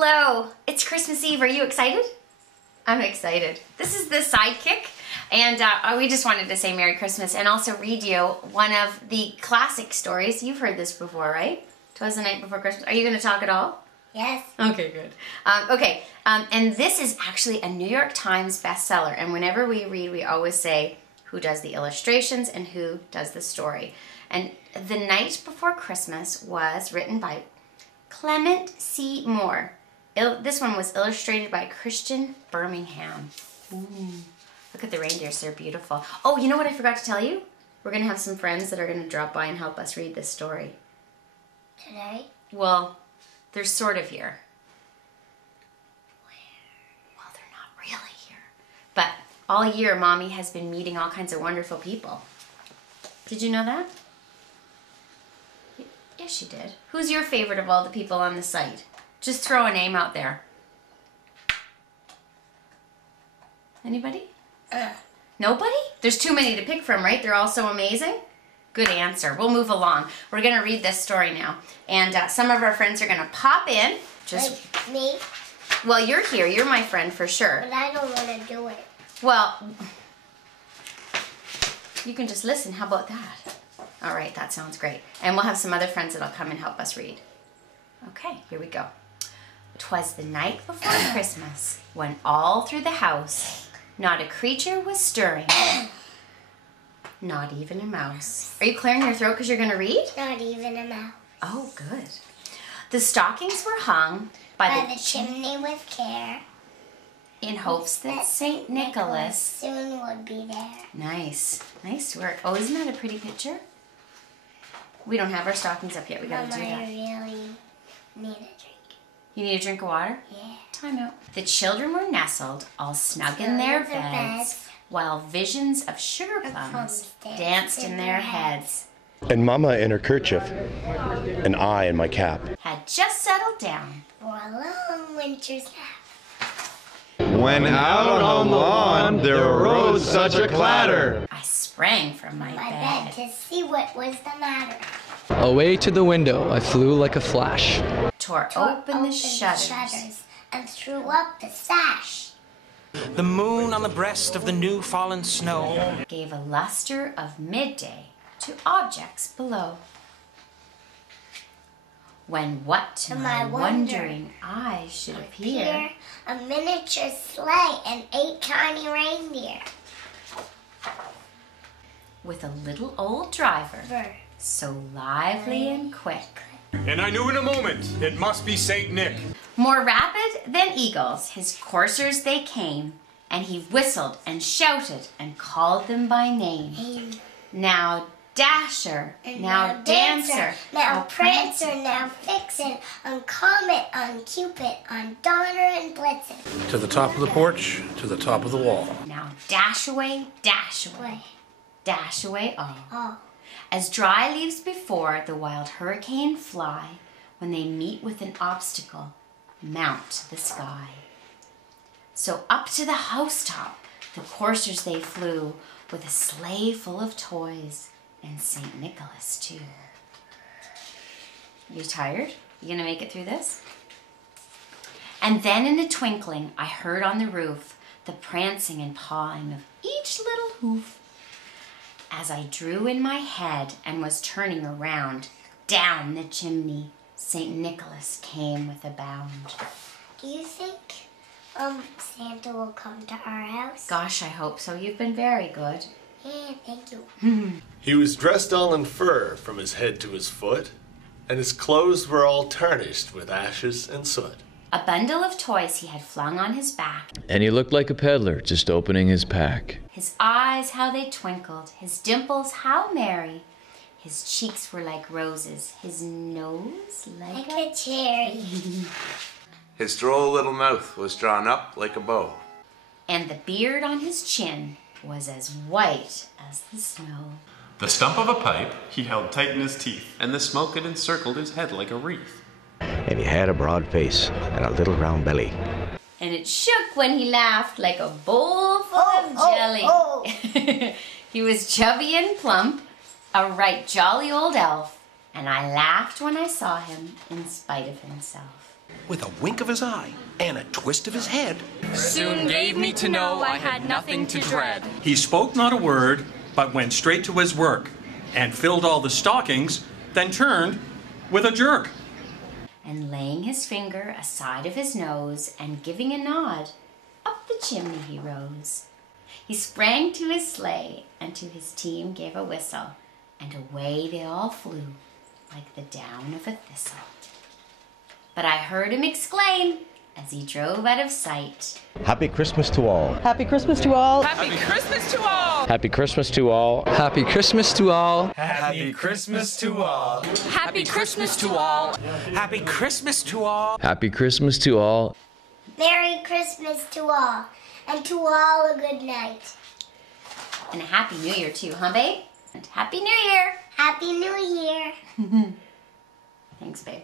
Hello, it's Christmas Eve. Are you excited? I'm excited. This is the sidekick, and we just wanted to say Merry Christmas and also read you one of the classic stories. You've heard this before, right? 'Twas the Night Before Christmas. Are you going to talk at all? Yes. Okay, good. And this is actually a New York Times bestseller, and whenever we read, we always say who does the illustrations and who does the story. And The Night Before Christmas was written by Clement C. Moore. This one was illustrated by Christian Birmingham. Ooh, look at the reindeers, they're beautiful. Oh, you know what I forgot to tell you? We're going to have some friends that are going to drop by and help us read this story. Today? Well, they're sort of here. Where? Well, they're not really here. But all year, Mommy has been meeting all kinds of wonderful people. Did you know that? Yes, she did. Who's your favorite of all the people on the site? Just throw a name out there. Anybody? Nobody? There's too many to pick from, right? They're all so amazing? Good answer. We'll move along. We're going to read this story now. And some of our friends are going to pop in. Like me? Well, you're here. You're my friend for sure. But I don't want to do it. Well, you can just listen. How about that? All right, that sounds great. And we'll have some other friends that'll come and help us read. Okay, here we go. 'Twas the night before Christmas, when all through the house not a creature was stirring, not even a mouse. Are you clearing your throat because you're going to read? Not even a mouse. Oh, good. The stockings were hung by the chimney with care, in hopes that St. Nicholas soon would be there. Nice. Nice work. Oh, isn't that a pretty picture? We don't have our stockings up yet. We got to do that. I really need a drink. You need a drink of water? Yeah. Time out. The children were nestled, all snug in their beds, while visions of sugar plums danced in their heads. And Mama in her kerchief, and I in my cap, Had just settled down For a long winter's nap. When out on the lawn there arose such a clatter. I sprang from my My bed. bed to see what was the matter. Away to the window I flew like a flash. Tore open the shutters. And threw up the sash. The moon on the breast of the new fallen snow Gave a luster of midday to objects below. When what to my wondering eyes should appear, Here, a miniature sleigh and 8 tiny reindeer. with a little old driver, so lively and quick. And I knew in a moment it must be Saint Nick. More rapid than eagles, his coursers they came, and he whistled and shouted and called them by name. Now Dasher, now Dancer, now Prancer, now Vixen, on Comet, on Cupid, on Donner and Blitzen. To the top of the porch, to the top of the wall. Now dash away all. Oh. As dry leaves before the wild hurricane fly, when they meet with an obstacle, mount the sky. So up to the housetop the coursers they flew, with a sleigh full of toys, and St. Nicholas too. You tired? You gonna make it through this? And then in a twinkling I heard on the roof the prancing and pawing of each little hoof. As I drew in my head and was turning around, down the chimney St. Nicholas came with a bound. Do you think Santa will come to our house? Gosh, I hope so. You've been very good. Yeah, thank you. He was dressed all in fur from his head to his foot, and his clothes were all tarnished with ashes and soot. A bundle of toys he had flung on his back. And he looked like a peddler just opening his pack. His eyes, how they twinkled. His dimples, how merry. His cheeks were like roses. His nose like a cherry. His droll little mouth was drawn up like a bow. And the beard on his chin was as white as the snow. The stump of a pipe he held tight in his teeth. And the smoke had encircled his head like a wreath. And he had a broad face and a little round belly. And it shook when he laughed like a bowl full of jelly. He was chubby and plump, a right jolly old elf, and I laughed when I saw him in spite of himself. With a wink of his eye and a twist of his head, soon gave me to know I had nothing to dread. He spoke not a word, but went straight to his work, and filled all the stockings, then turned with a jerk. And laying his finger aside of his nose, and giving a nod, up the chimney he rose. He sprang to his sleigh, and to his team gave a whistle, and away they all flew, like the down of a thistle. But I heard him exclaim, as he drove out of sight, Happy Christmas to all. Happy Christmas to all. Happy Christmas to all. Happy Christmas to all. Happy Christmas to all. Happy Christmas to all. Happy Christmas to all. Happy Christmas to all. Happy Christmas to all. Merry Christmas to all, and to all a good night. and a Happy New Year too, huh, babe? And Happy New Year! Happy New Year! Thanks, babe.